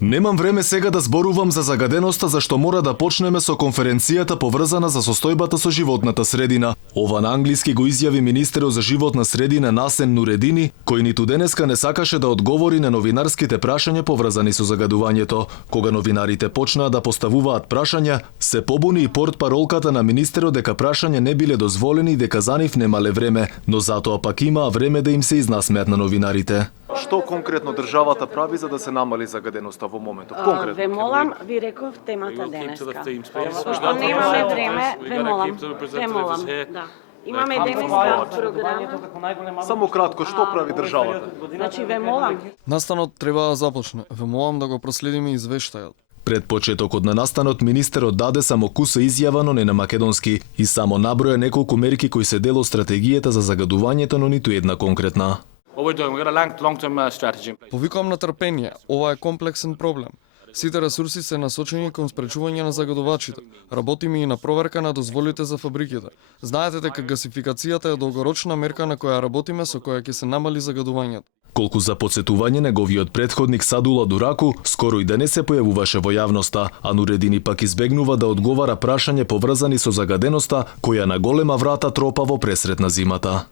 Немам време сега да зборувам за загаденоста зашто мора да почнеме со конференцијата поврзана за состојбата со животната средина. Ова на англиски го изјави министерот за животна средина Насен Нуредини, кој ниту денеска не сакаше да одговори на новинарските прашања поврзани со загадувањето. Кога новинарите почнаа да поставуваат прашања, се побуни и портпаролката на министерот дека прашања не биле дозволени и дека за нив немале време, но затоа пак имаа време да им се изнасмеат на новинарите. Што конкретно државата прави за да се намали загаденоста во моментот? Конкретно. Ве молам, ви реков темата денеска. Пошто немаме време, ве молам. Да. Имаме денеска програма. Само кратко, што прави државата? Значи, ве молам. Настанот треба да започне. Ве молам да го проследиме извештајот. Пред почетокот на настанот, министерот даде само куса изјава, но не на македонски, и само наброја неколку мерки кои се дел од стратегијата за загадувањето, но ниту една конкретна. Повикувам на трпение. Ова е комплексен проблем. Сите ресурси се насочени кон спречување на загадувачите. Работиме и на проверка на дозволите за фабриките. Знаете дека гасификацијата е долгорочна мерка на која работиме, со која ќе се намали загадувањето. Колку за подсетување, неговиот претходник Садула Дураку скоро и да не се појавуваше во јавноста, а Нуредини пак избегнува да одговара прашање поврзани со загаденоста која на голема врата тропа во пресрет на зимата.